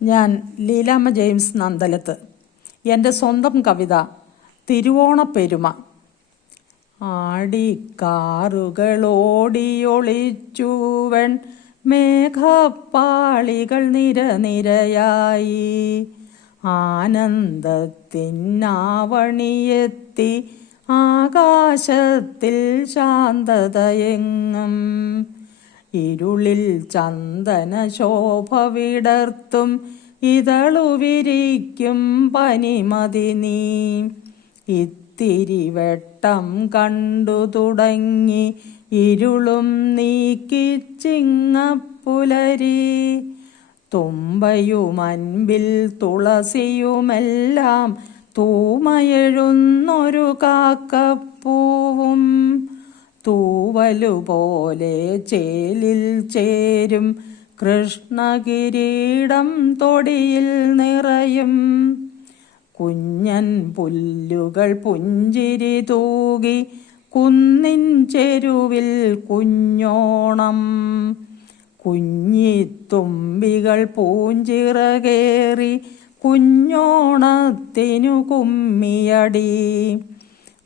ഞാൻ ലീലാമ്മ ജെയിംസ് നന്ദലത്ത്. എൻ്റെ സ്വന്തം കവിത തിരുവോണപ്പെരുമ. ആടിക്കാറുകളോടിയൊളിച്ചുവൻ മേഘപ്പാളികൾ നിരനിരയായി ആനന്ദത്തിനാവണിയെത്തി ആകാശത്തിൽ ശാന്തതയെങ്ങും ഇരുളിൽ ചന്ദന ശോഭ വിടർത്തും ഇതളുവിരിക്കും പനിമതി നീ ഇത്തിരി വെട്ടം കണ്ടു തുടങ്ങി ഇരുളും നീക്കി ചിങ്ങപ്പുലരി തുമ്പയുമൻപിൽ തുളസിയുമെല്ലാം തൂമയെഴുന്നൊരു കാക്കപ്പൂവും തൂവലുപോലെ ചേലിൽ ചേരും കൃഷ്ണകിരീടം തൊടിയിൽ നിറയും കുഞ്ഞൻ പുല്ലുകൾ പുഞ്ചിരി തൂകി കുന്നിൻ ചെരുവിൽ കുഞ്ഞോണം കുഞ്ഞിത്തുമ്പികൾ പൂഞ്ചിറകേറി കുഞ്ഞോണത്തിനു കുമ്മിയടി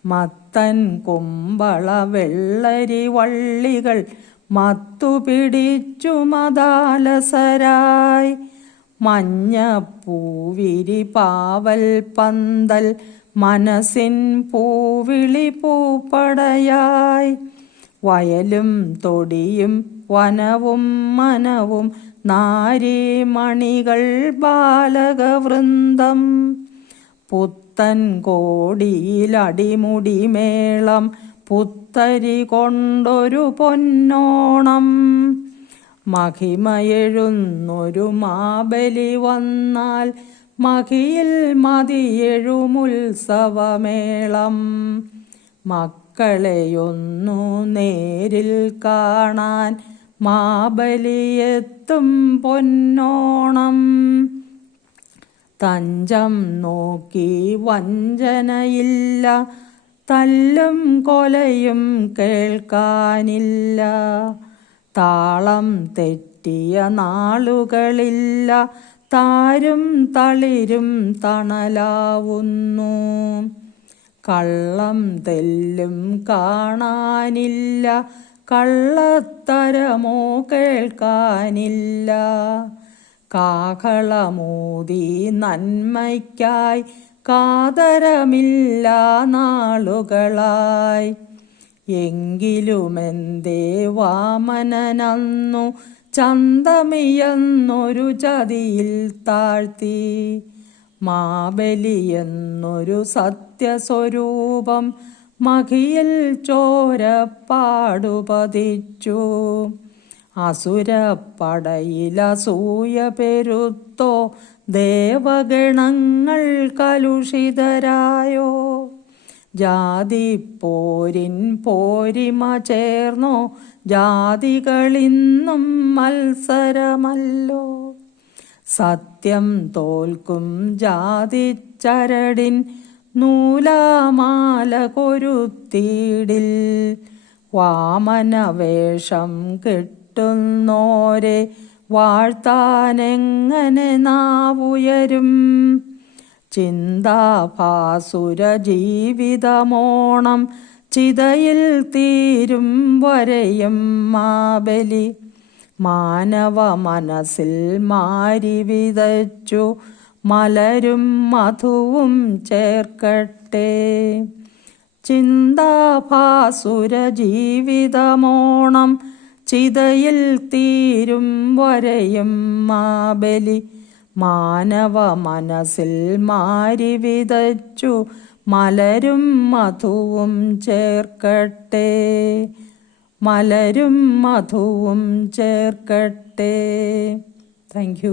മത്തൻ കുമ്പള വെള്ളരി വള്ളികൾ മത്തുപിടിച്ചു മദാലസരായി മഞ്ഞപ്പൂവിരി പാവൽ പന്തൽ മനസ്സിൻ പൂവിളി പൂപ്പടയായി വയലും തൊടിയും വനവും മനവും നാരീമണികൾ ബാലകവൃന്ദം പുത്തൻ കോടിയിലടിമുടി മേളം പുത്തരി കൊണ്ടൊരു പൊന്നോണം മഹിമയെഴുന്നൊരു മാബലി വന്നാൽ മഹിയിൽ മതിയെഴുമുത്സവമേളം മക്കളെയൊന്നു നേരിൽ കാണാൻ മാബലിയെത്തും പൊന്നോണം തഞ്ചം നോക്കി വഞ്ചനയില്ല തല്ലും കൊലയും കേൾക്കാനില്ല താളം തെറ്റിയ നാളുകളില്ല താരും തളിരും തണലാവുന്നു കള്ളം തെല്ലും കാണാനില്ല കള്ളത്തരമോ കേൾക്കാനില്ല കാഹളമൂതി നന്മയ്ക്കായി കാതരമില്ല നാളുകളായി എങ്കിലുമെന്തേ വാമനനന്നു ചന്തമിയെന്നൊരു ചതിയിൽ താഴ്ത്തി മാബലിയെന്നൊരു സത്യസ്വരൂപം മഹിയിൽ ചോരപ്പാടുപതിച്ചു അസുരപ്പടയിലസൂയ പെരുത്തോ ദേവഗണങ്ങൾ കലുഷിതരായോ ജാതിപ്പോരിൻ പോരിമ ചേർന്നോ ജാതികളിന്നും മത്സരമല്ലോ സത്യം തോൽക്കും ജാതിച്ചരടിൻ നൂലാമാല കൊരുത്തീടിൽ വാമനവേഷം കിട്ടുന്നോരെ വാഴ്ത്താനെങ്ങനെ നാവുയരും ചിന്താഭാസുര ജീവിതമോണം ചിതയിൽ തീരും വരെയും മാബലി മാനവ മനസ്സിൽ മാരി വിതച്ചു മലരും മധുവും ചേർക്കട്ടെ ചിന്താഭാസുര ജീവിതമോണം ചിതയിൽ തീരും വരെയും മാബലി മാനവ മനസ്സിൽ മാരി വിതച്ചു മലരും മധുവും ചേർക്കട്ടെ മലരും മധുവും ചേർക്കട്ടെ. Thank you.